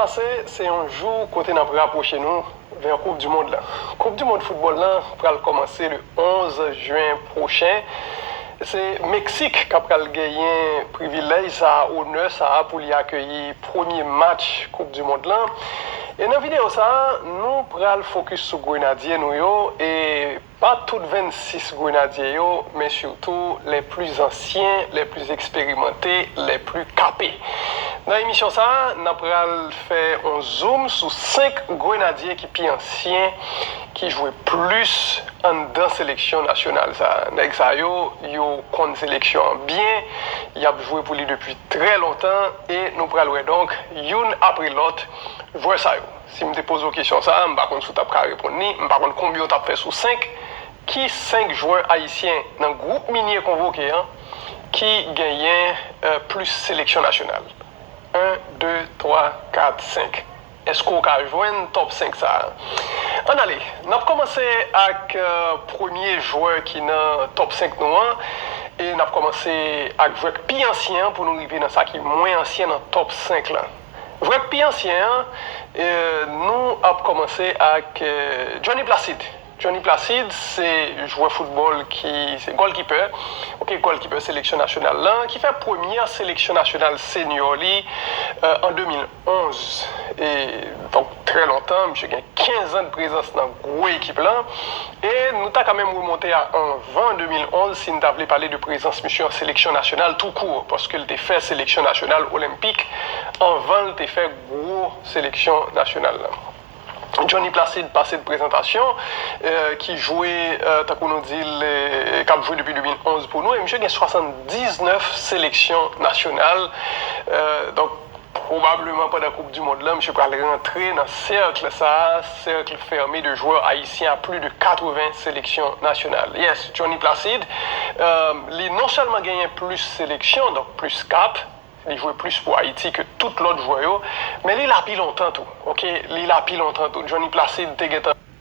passé, c'est un jour côté n'a rapproché nous vers la Coupe du Monde là. Coupe du Monde football là va commencer le 11 juin prochain. C'est Mexique qui a gagné privilège, ça honneur ça pour y accueillir premier match Coupe du Monde là. Et dans la vidéo ça, nous prenons focus sur Grenadiers nous et pas tous 26 Grenadiers mais surtout les plus anciens, les plus expérimentés, les plus capés. Dans l'émission ça, nous allons faire un zoom sur 5 Grenadiers qui sont anciens, qui jouent plus dans la sélection nationale. Avec ça, ils ont une sélection bien, ils ont joué pour lui depuis très longtemps et nous allons donc, une après l'autre, voir ça. Si je me pose une question, ça, je ne sais pas si tu as répondre, je ne sais pas combien tu as fait sur 5. Qui 5 joueurs haïtiens dans le groupe minier convoqué qui gagnent plus sélection nationale? 1, 2, 3, 4, 5. Est-ce qu'on a joué un top 5 ça? On allez, on a commencé avec le premier joueur qui est dans le top 5 nous. Et on a commencé avec le joueur plus ancien pour nous arriver dans ça qui est moins ancien dans le top 5 là. Le joueur plus ancien, nous avons commencé avec Johnny Placide. Johnny Placide, c'est joueur football c'est goalkeeper, goalkeeper sélection nationale là, qui fait première sélection nationale senior en 2011. Et donc très longtemps, monsieur a 15 ans de présence dans la grosse équipe là. Et nous avons quand même remonté à en 2011 si nous avons parlé de présence monsieur en sélection nationale tout court, parce qu'il a fait sélection nationale olympique, en 20 il a fait gros sélection nationale là. Johnny Placide passé de présentation qui jouait tant qu'on nous dit qui a joué depuis 2011 pour nous et monsieur a 79 sélections nationales donc probablement pas dans la Coupe du Monde là monsieur peut rentrer dans cercle fermé de joueurs haïtiens à plus de 80 sélections nationales. Yes, Johnny Placide il non seulement gagné plus sélections donc plus cap. Il jouait plus pour Haïti que tout l'autre joueur, mais il a plus longtemps tout. OK, il a plus longtemps tout. Johnny Placide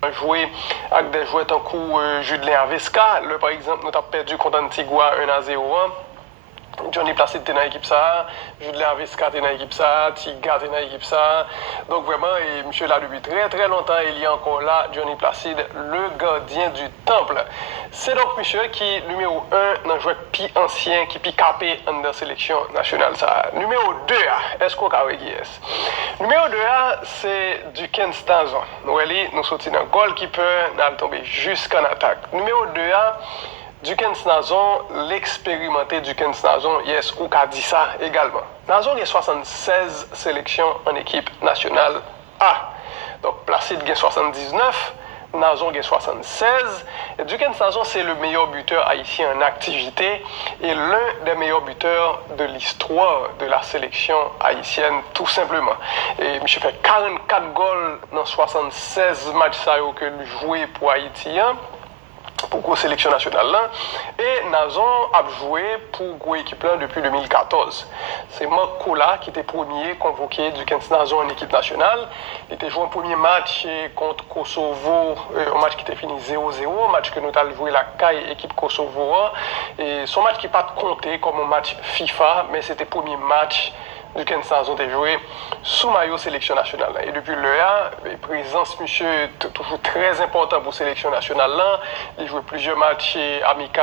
a joué avec des joueurs en coup Judelin Avesca, par exemple, nous avons perdu contre Antigua 1-0. Johnny Placide était dans l'équipe ça, Judelin Avesca était dans l'équipe ça, Tiga était dans l'équipe ça. Donc vraiment, et monsieur là depuis très très longtemps, il y a encore là Johnny Placide, le gardien du temple. C'est donc monsieur qui numéro 1 dans le joueur plus ancien, qui plus capé dans la sélection nationale. Ça. Numéro 2, est-ce qu'on a numéro 2, c'est du Ken Stanzon. Nous sortis dans le goalkeeper, nous allons tomber jusqu'en attaque. Numéro 2, Duken Snazon, l'expérimenté Duken Snazon, yes, ou qu'a dit ça également. Nazon a 76 sélections en équipe nationale A. Donc, Placide a 79, Nazon a 76. Et Duken Snazon, c'est le meilleur buteur haïtien en activité et l'un des meilleurs buteurs de l'histoire de la sélection haïtienne, tout simplement. Et M. fait 44 goals dans 76 matchs que lui joué pour Haïti. Pour la sélection nationale là. Et Nazon a joué pour l'équipe là depuis 2014. C'est Marc Kola qui était premier convoqué du Kent Nazon en équipe nationale. Il était joué un premier match contre Kosovo, un match qui était fini 0-0, un match que nous avons joué la CAI équipe Kosovo. Et son match qui n'est pas compté comme un match FIFA, mais c'était le premier match du Ken Stanzon a joué sous maillot sélection nationale. Et depuis là, présence monsieur toujours très important pour sélection nationale là. Il jouait plusieurs matchs amicaux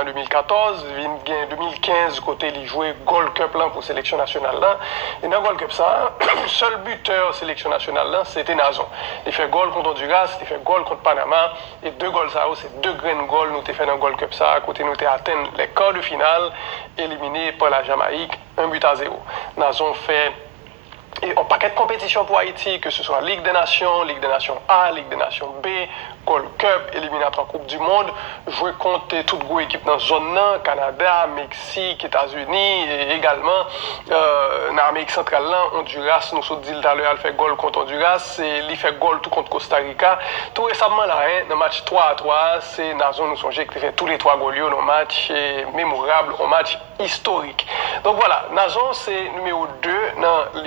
en 2014, en 2015 côté il jouait Gold Cup là pour sélection nationale là. Et dans Gold Cup ça, le seul buteur sélection nationale là, c'était Nazon. Il fait goal contre Honduras, il fait goal contre Panama et 2 goals ça, c'est 2 grands goals nous avons fait dans Gold Cup ça, côté nous avons atteint les quarts de finale éliminé par la Jamaïque 1-0. Nazon fait un paquet de compétitions pour Haïti, que ce soit Ligue des Nations A, Ligue des Nations B, Gold Cup, éliminatoire Coupe du Monde, jouer contre toute grosse équipe dans la zone, Canada, Mexique, États-Unis, et également dans l'Amérique centrale, Honduras, nous sommes dit tout à l'heure, il fait goal contre Honduras, et il fait goal tout contre Costa Rica. Tout récemment, là, dans le match 3-3, c'est Nazon, nous sommes qui fait tous les 3 goals dans le match mémorable, un match historique. Donc voilà, Nazon, c'est numéro 2 dans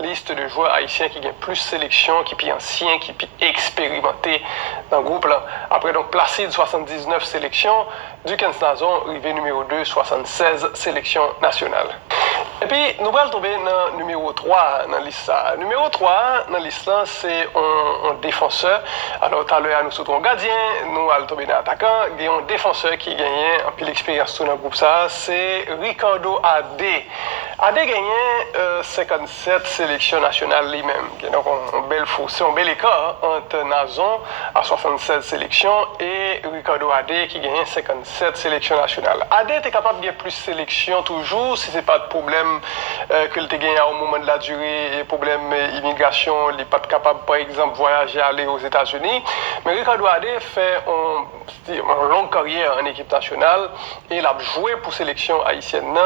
liste de joueurs haïtiens qui gagnent plus sélection, qui sont anciens, qui sont expérimentés dans le groupe là. Après donc Placide 79 sélections, Duken Nazon arrivé numéro 2 76 sélections nationales. Et puis, nous allons tomber dans le numéro 3 dans la liste. Numéro 3 dans la liste, c'est un défenseur. Alors, tout à l'heure, nous sommes un gardien, nous allons tomber dans l'attaquant. Il y a un défenseur qui gagne un peu l'expérience dans le groupe. C'est Ricardo Adé. Adé gagne 57 sélections nationales lui-même. Donc, c'est un bel écart entre Nazon à 76 sélections et Ricardo Adé qui gagne 57 sélections nationales. Adé est capable de gagner plus de sélections toujours si ce n'est pas de problème que le gagné au moment de la durée et problème immigration, il n'est pas capable par exemple voyager aller aux États-Unis. Mais Ricardo Adé fait une longue carrière en équipe nationale et il a joué pour sélection haïtienne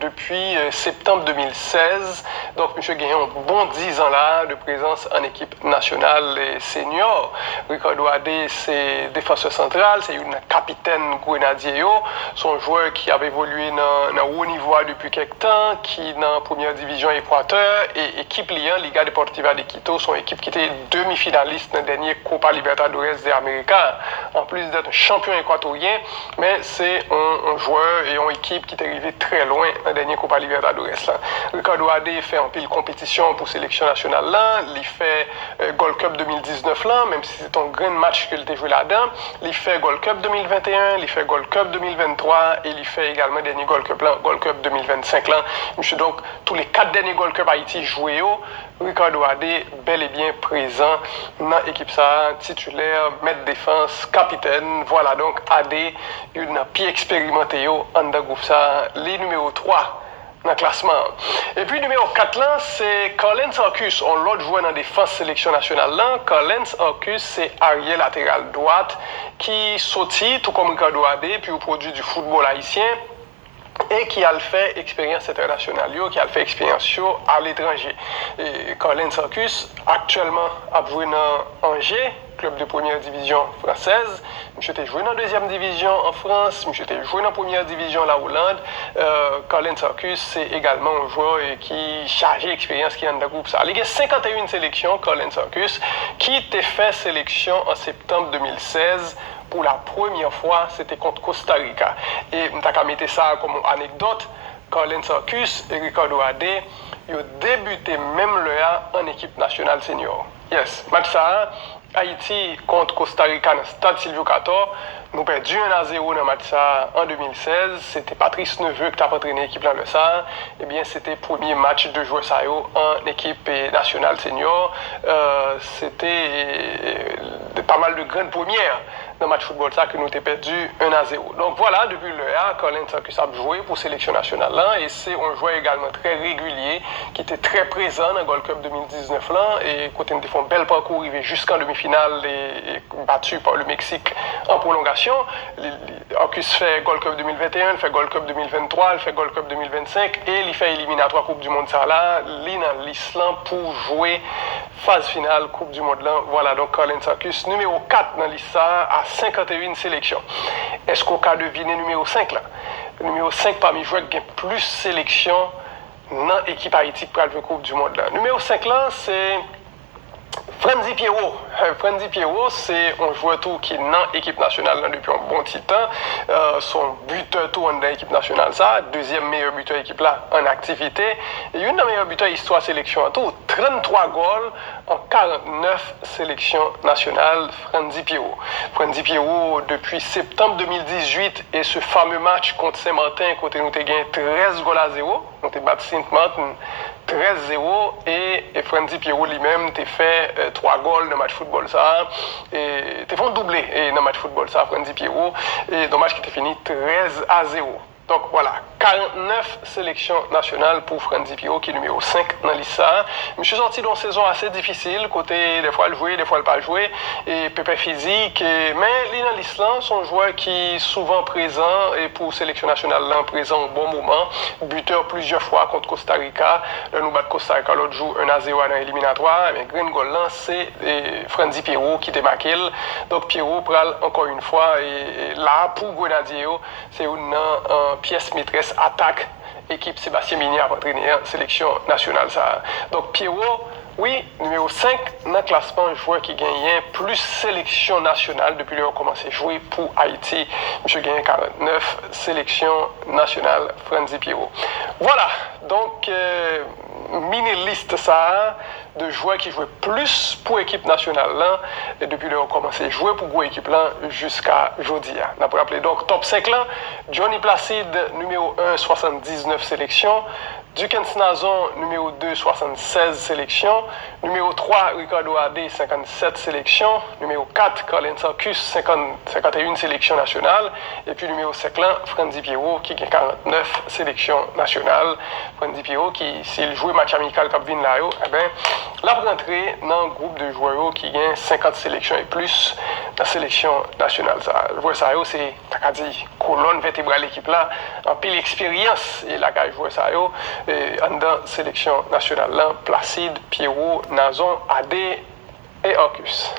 depuis septembre 2016. Donc, M. gagné un bon 10 ans là de présence en équipe nationale et senior. Ricardo Adé, c'est défenseur central, c'est une capitaine grenadier. Son joueur qui avait évolué dans haut niveau depuis quelques temps, qui dans la première division Équateur et équipe Lyon, Liga Deportiva de Quito, son équipe qui était demi-finaliste dans le dernier Copa Libertadores de América, en plus d'être champion équatorien, mais c'est un joueur et une équipe qui est arrivé très loin dans le dernier Copa Libertadores. Là. Ricardo Adé fait un pile compétition pour sélection nationale là, il fait Gold Cup 2019 là, même si c'est un grand match qu'il a joué là-dedans, il fait Gold Cup 2021, il fait Gold Cup 2023 et il fait également dernier Gold Cup là, Gold Cup 2025 là. Monsieur donc tous les 4 derniers Gold Cup Haïti joués, Ricardo Adé bel et bien présent dans l'équipe ça, titulaire, maître défense, capitaine. Voilà donc Adé, une pied expérimenté en dans groupe ça, les numéro 3 dans le classement. Et puis numéro 4 là, c'est Carlens Arcus, on l'autre joueur dans la défense sélection nationale là. Carlens Arcus, c'est arrière latéral droite qui sortit tout comme Ricardo Adé puis au produit du football haïtien et qui a fait expérience internationale, qui a fait expérience à l'étranger. Et Colin Sarkus, actuellement, a joué dans Angers, club de première division française. Monsieur était joué dans la deuxième division en France. Monsieur était joué dans la première division la Hollande. Colin Sarkus, c'est également un joueur qui chargé d'expérience qui est dans le groupe. Ça. Il y a 51 sélections, Colin Sarkus, qui était fait sélection en septembre 2016. Pour la première fois, c'était contre Costa Rica. Et je vais mettre ça comme anecdote. Carlens Sarkus et Ricardo Adé, ils ont débuté même en équipe nationale senior. Yes, match ça, Haïti contre Costa Rica dans le stade Silvio Cator. Nous perdu 1-0 dans le match ça en 2016. C'était Patrice Neveu qui a entraîné l'équipe dans le SAR. Eh bien, c'était le premier match de joueurs ça en équipe nationale senior. C'était pas mal de grandes premières dans le match football ça que nous avons perdu 1-0. Donc voilà, depuis le A, Colin Sarkus a joué pour la sélection nationale là, et c'est un joueur également très régulier qui était très présent dans le Gold Cup 2019 là, et côté nous fait un bel parcours, arrivé jusqu'en demi-finale et battu par le Mexique en prolongation. Sarkus fait Gold Cup 2021, il fait Gold Cup 2023, il fait Gold Cup 2025 et il fait éliminatoire Coupe du Monde ça là, dans l'Islande pour jouer phase finale Coupe du Monde là. Voilà donc Colin Sarkus numéro 4 dans l'ISA à 51 sélections. Est-ce qu'on a deviné numéro 5 là? Le numéro 5 parmi les joueurs qui ont plus de sélections dans l'équipe Haïti pour la Coupe du Monde là. Numéro 5 là, c'est Frenzy Pierrot. Frenzy Pierrot, c'est un joueur tout qui est dans l'équipe nationale là, depuis un bon petit temps. Son buteur tout dans l'équipe nationale, ça. Deuxième meilleur buteur de l'équipe là en activité. Et une des meilleures buteurs histoire sélection en tout. 33 goals en 49 sélections nationales. Frenzy Pierrot. Frenzy Pierrot, depuis septembre 2018 et ce fameux match contre Saint-Martin, côté nous avons gagné 13 goals à 0. Nous avons battu Saint-Martin 13-0 et Frenzy Pierrot lui-même t'a fait 3 goals dans le match football ça et t'as fait un doublé dans le match football ça Frenzy Pierrot et dans le match qui était fini 13-0. Donc voilà, 49 sélections nationales pour Frenzy Pierrot qui est numéro 5 dans l'ISA. Je suis sorti d'une saison assez difficile, côté des fois le jouer, des fois le pas jouer, et pépé physique. Mais Lina l'Island, son joueur qui est souvent présent et pour sélection nationale là, présent au bon moment. Buteur plusieurs fois contre Costa Rica. Nous battons Costa Rica l'autre jour 1-0 dans l'éliminatoire. Mais Green Goal là, c'est Frenzy Pierrot qui démarque. Donc Pierrot pral encore une fois et là pour Grenadier, c'est une pièce maîtresse attaque équipe Sébastien Minière entraîné sélection nationale ça. Donc Pierrot Oui, numéro 5 dans le classement joueur qui gagne plus sélection nationale depuis qu'il a commencé à jouer pour Haïti. Monsieur gagne 49 sélections nationales, Franzi Pierrot. Voilà, donc mini liste ça de joueurs qui jouaient plus pour l'équipe nationale là, et depuis qu'ils ont commencé à jouer pour l'équipe là jusqu'à aujourd'hui. On a rappelé donc top 5 là, Johnny Placide numéro 1, 79 sélections. Dukens Nazon, numéro 2, 76 sélections. Numéro 3, Ricardo Adé, 57 sélections. Numéro 4, Colin Sarkus, 51 sélections nationales. Et puis numéro 5, là, Franzi Pierrot, qui a 49 sélections nationales. Franzi Pierrot, qui, s'il joue match amical comme Vin Layo, eh bien, là, pour entrer dans un groupe de joueurs qui gagnent 50 sélections et plus dans la sélection nationale. Le joueur ça, c'est, t'as dit, colonne vertébrale l'équipe là, en pile expérience, et là, quand joueur ça, en dans sélection nationale là, Placide, Pierrot, Nazon, Adé et Arcus.